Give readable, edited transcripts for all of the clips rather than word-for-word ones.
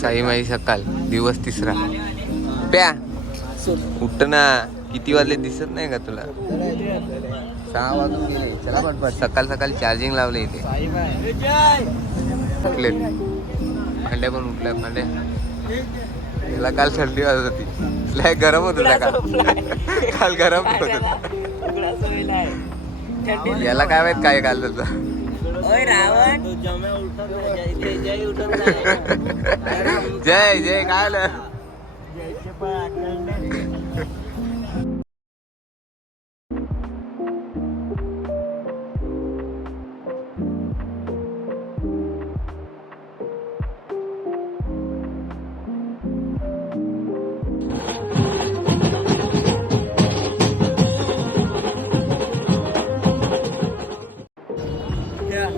साईमाई सकाळ दिवस तिसरा. प्या उठ ना, किती वाजले दिसत नाही का तुला? 6 वाजून गेले. चला पटपट, सकाळ सकाळ चार्जिंग लावले इथे. उठले भांड्या पण उठल्या. भांड्या त्याला काल थंडी वाजत होती, लय गरम होत होता काल गरम होत होता. याला काय माहित काय काल त्याचं. जय जय काय आलं.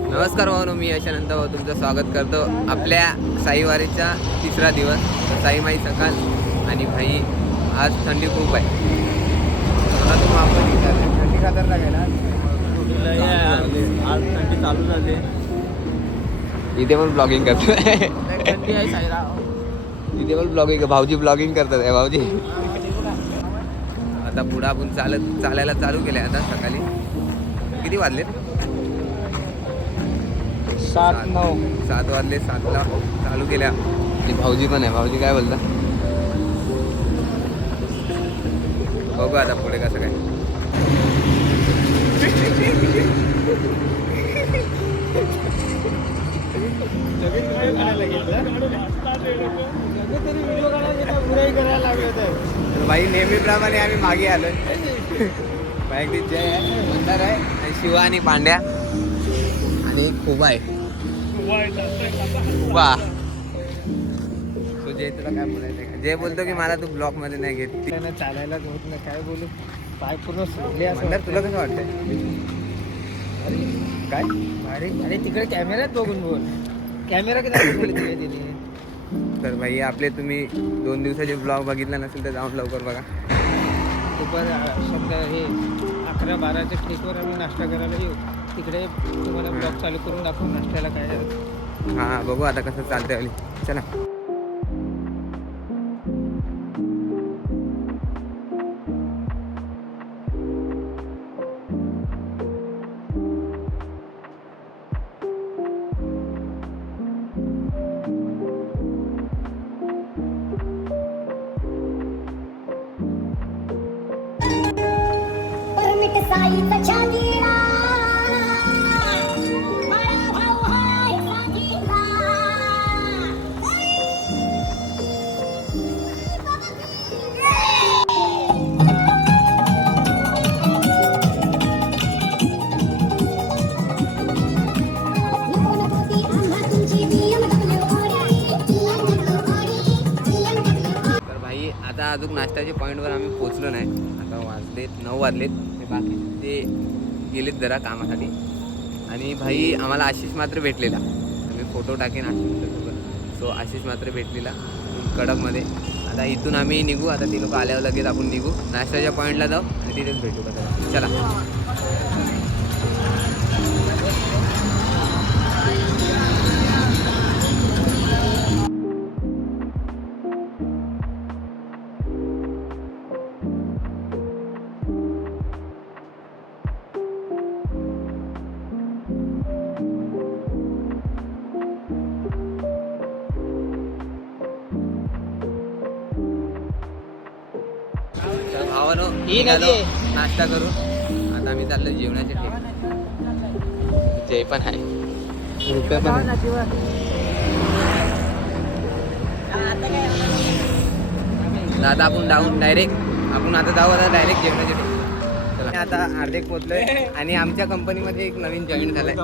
नमस्कार भावनो, मी यशानंद भाऊ तुमचं स्वागत करतो आपल्या साईवारीचा तिसरा दिवस. साईमाई सकाळ आणि भाई आज थंडी खूप आहे. थंडी खतरनाक आहे ना, आज थंडी चालू झाली. इथे पण ब्लॉगिंग करतो. थंडी आहे साईराव. इथे पण ब्लॉगिंग, भाऊजी ब्लॉगिंग करतात आहे भाऊजी. आता पुढं आपण चालायला चालू केलंय आता. सकाळी किती वाजले? 7 वाजले. 7ला चालू केल्या. आणि भाऊजी पण आहे. भाऊजी काय बोलता बघू आता पुढे कसं काय. तर भाई नेहमीप्रमाणे आम्ही मागे आलोय. बाईक जय आहे, मंदार आहे, आणि शिवा आणि पांड्या आणि खूप आहे. वा तो जय, तुला काय बोलायचं? जय बोलतो की मला तू ब्लॉक मध्ये नाही घेत. चालायला होत नाही, काय बोलू, पाय पूर्ण सोडले. मंदार तुला कसं वाटतंय? काय अरे तिकडे कॅमेऱ्यात बघून बोल. कॅमेरा किती. तर भाई आपले तुम्ही 2 दिवसाचे ब्लॉग बघितला नसेल तर जाऊन लवकर बघा. समजा हे 11-12च्या ट्रिकवर आम्ही नाश्ता करायला येऊ. तिकडे तुम्हाला ब्लॉग चालू करून दाखवू नाश्त्याला काय. हां बघू आता कसं चालतंय. चला साईचा चांदिला मला भाऊ हाय साजीला. तर भाई आता अजून नाश्त्याच्या पॉईंटवर आम्ही पोचलो नाही. आता वाजलेत 9 वाजलेत. बाकी ते गेलेत जरा कामासाठी. आणि भाई आम्हाला आशिष मात्र भेटलेला. मी फोटो टाकेन आशिषसोबत. सो आशिष मात्र भेटलेला कडकमध्ये. आता इथून आम्ही निघू. आता ती लोक आल्यावर लगेच आपण निघू नाश्त्याच्या पॉईंटला जाऊ आणि तिथेच भेटू. कसं चला. भावानो नाश्ता करू. आता आम्ही चाललो जेवणाच्या ठिकाणी. जय पण आहे, रुपया पण आहे. दादा आपण डायरेक्ट आता जाऊ डायरेक्ट जेवणाच्या ठिकाणी. आता हार्दिक पोचलोय आणि आमच्या कंपनीमध्ये एक नवीन जॉईन झालाय.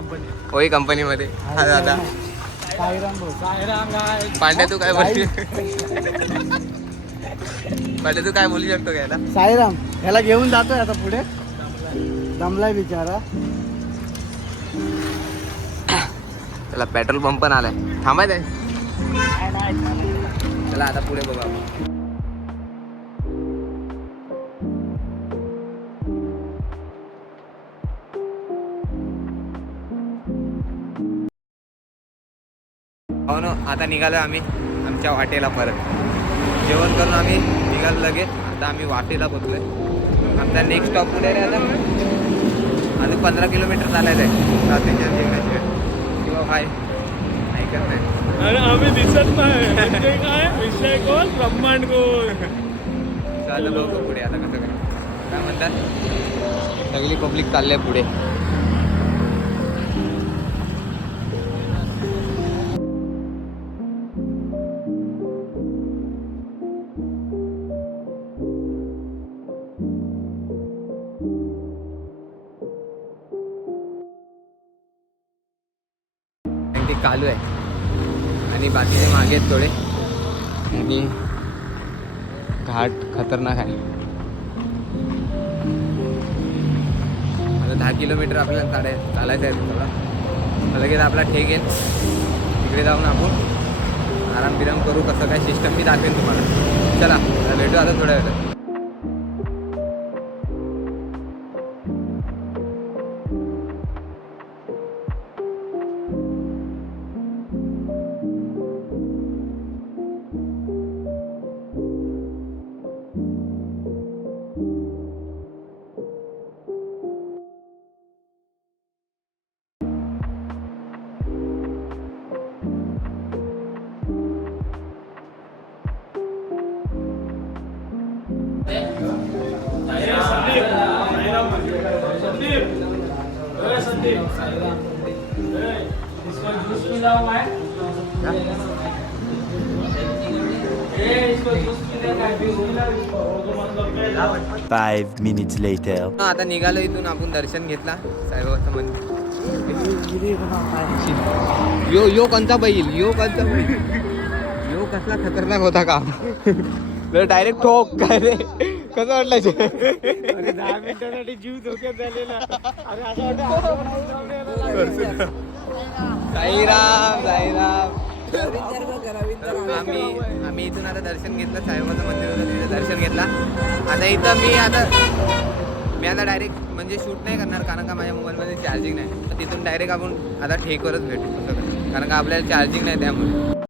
होय कंपनीमध्ये. हा दादा पांड्या तू काय बोलशील? पांड्या तू काय बोलू शकतो घ्यायला? साईराम ह्याला घेऊन जातोय आता पुढे. दमलाय बिचारा. त्याला पेट्रोल पंप पण आलाय. थांबायचं आहे. चला आता पुढे बघा. हो ना, आता निघालो आम्ही आमच्या वाटेला परत. जेवण करून आम्ही निघालो लगेच. आता आम्ही वाटेला पोचलोय. आमचा नेक्स्ट स्टॉप कुठे रे आता? अजून 15 किलोमीटर चालायचं आहे रात्रीच्या जेवणाशिवाय किंवा काय ऐकत नाही. अरे आम्ही दिसत नाही म्हणजे काय विषय कोण ब्रह्मांड कोण. आता बघू पुढे आता कसं काय म्हणतात. सगळी पब्लिक चालली आहे पुढे. ते चालू आहे आणि बाकीचे मागे आहेत थोडे. आणि घाट खतरनाक आहे. आता 10 किलोमीटर आपल्याला चालायचं आहे थोडं. लगेच आपला ठेक येईल. तिकडे जाऊन आपण आराम बिराम करू. कसं काय सिस्टम मी दाखवेन तुम्हाला. चला भेटू आता थोड्या वेळात. Five minutes later. आता निघालो इथून. आपण दर्शन घेतला साईबाबाचं मंदिर. यो कोणता बैल. यो कसला खतरनाक होता का. डायरेक्ट ठोक काय रे. कसं वाटलं. 10 मिनिटांसाठी जीव धोक्यात झालेला. अरे असं वाटतं साईराम साईराम. आम्ही इथून आता दर्शन घेतलं. साईबाबाचं मंदिर होतं तिथे दर्शन घेतला. आता मी आता डायरेक्ट म्हणजे शूट नाही करणार कारण का माझ्या मोबाईलमध्ये चार्जिंग नाही. तिथून डायरेक्ट आपण आता ठेकवरच भेटू. कारण का आपल्याला चार्जिंग नाही त्यामुळे.